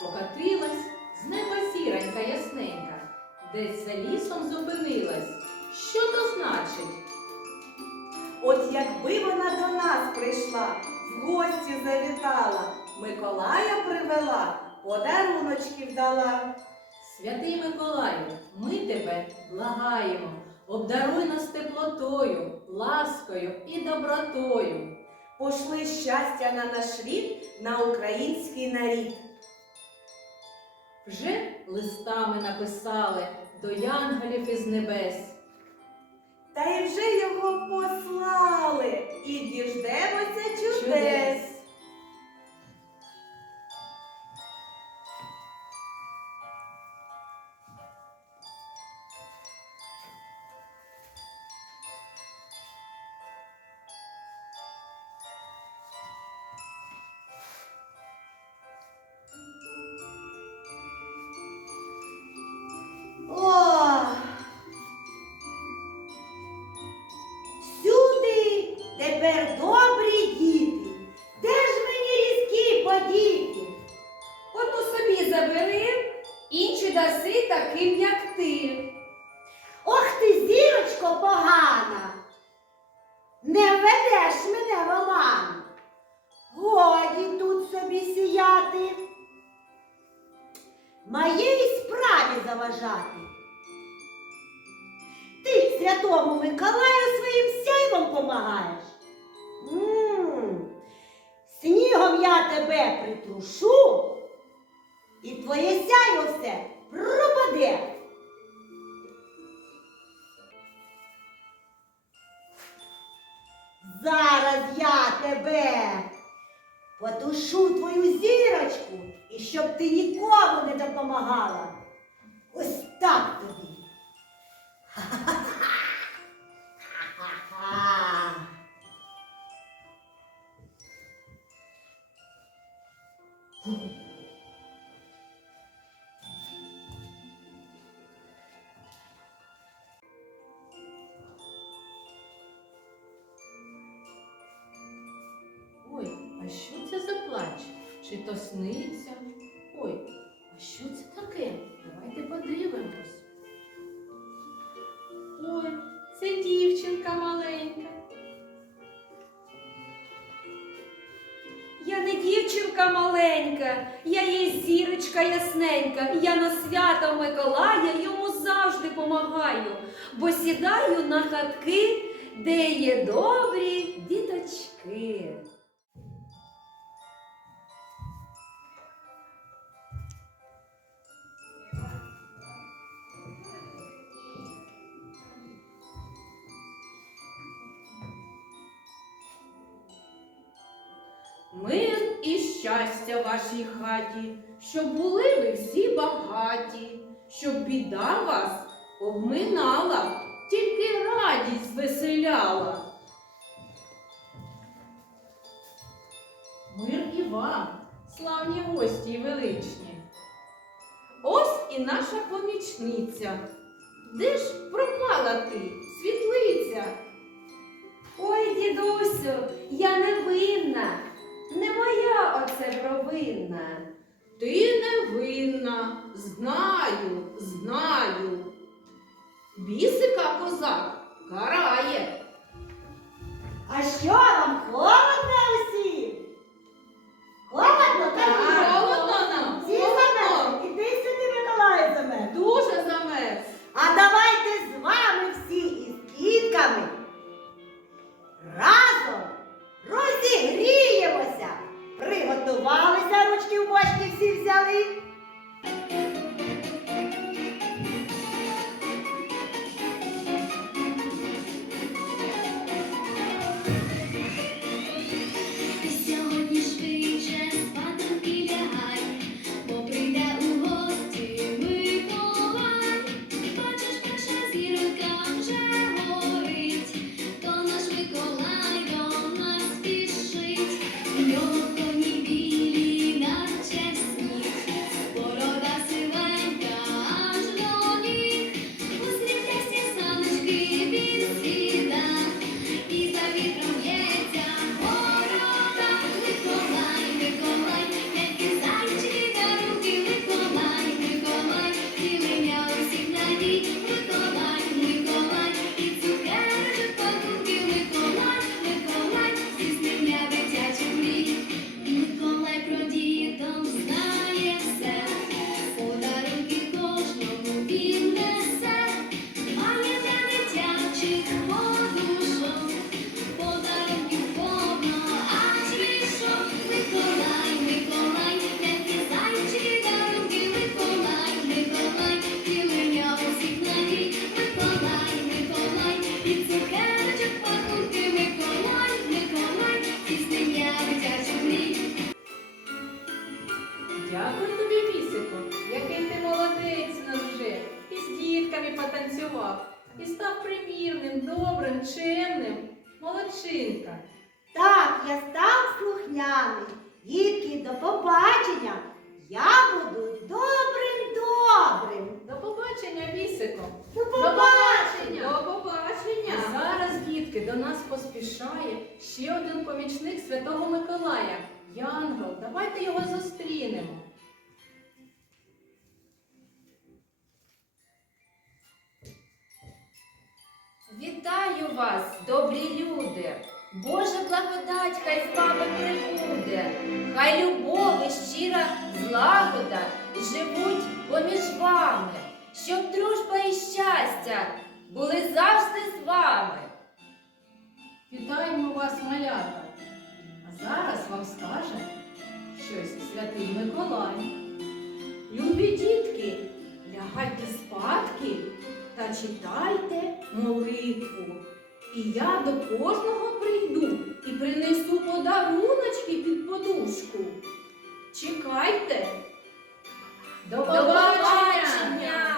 покатилась з неба зіранька ясненька, десь за лісом зупинилась. Що то значить? От якби вона до нас прийшла, в гості завітала, Миколая привела, подаруночків дала. Святий Миколаю, ми тебе благаємо, обдаруй нас теплотою, ласкою і добротою. Пошли щастя на наш рід, на український нарік. Вже листами написали до янголів із небес. Та й вже його послали, і діждемося чудес. Чудес. Справі. Ти святому Миколаю своїм сяйвом помагаєш. Снігом я тебе притрушу, і твоє сяйво все пропаде. Зараз я тебе потушу твою зірочку, і щоб ти нікому не допомагала. Так тобі. Ой, а що це за плач? Чи то сниться? Ой, а що це Давайте. Ой, це дівчинка маленька. Я не дівчинка маленька, я є зірочка ясненька. Я на свято Миколая йому завжди помагаю, бо сідаю на хатки, де є добрі діточки. Мир і щастя вашій хаті, щоб були ви всі багаті, щоб біда вас обминала, тільки радість веселяла. Мир і вам, славні гості й величні. Ось і наша помічниця. Де ж пропала ти, світлиця? Ой, дідусю, я не винна, не моя оце провинна. Ти не винна, знаю, знаю. Бісика козак карає. А що вам холодно Молодчинка. Так, я став слухняний. Дітки, до побачення. Я буду добрим добрим. До побачення, бісико. До До побачення. До побачення. А зараз, дітки, до нас поспішає ще один помічник Святого Миколая. Янгол, давайте його зустрінемо. Вітаю вас, добрі люди! Божа благодать хай з вами прибуде, хай любов і щира злагода живуть поміж вами, щоб дружба і щастя були завжди з вами. Вітаємо вас, малята. А зараз вам скаже щось святий Миколай. Любі дітки, лягайте спадки та читайте молитву. І я до кожного прийду і принесу подаруночки під подушку. Чекайте. До побачення!